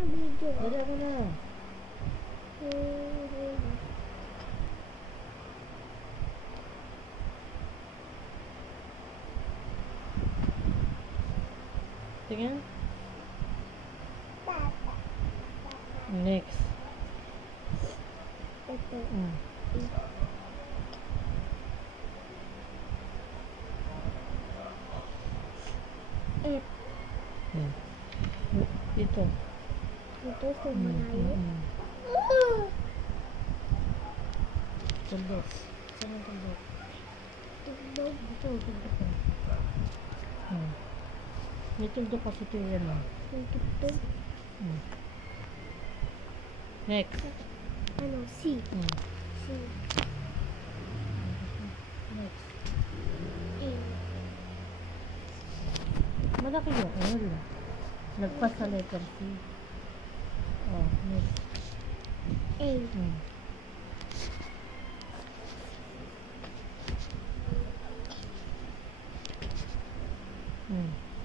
Dali ako na. Tingnan. Next. Ito. Ito. Ito sa malayo. Tuldok. Saan ang tuldok? Tuldok. Ito, tuldok. May tuldok kasi ito yan. May tuldok. Next. Ano? C. C. Next. A. Malaki yung L. Nagpas sa letter C. Oh, next. A.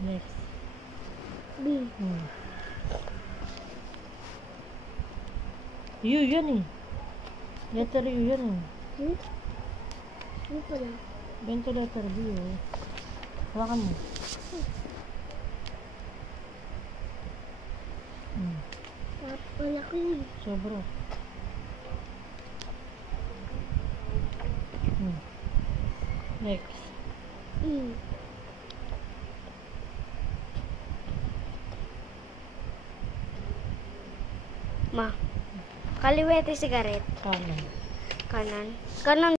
Next. B. U yan eh. Letter U yan eh. Ano pala? Ganito letter B oh. Hawakan mo. Malaki. Sobro. Next. E. Ma. Kaliwete sigaret. Kanan. Kanan. Kanan.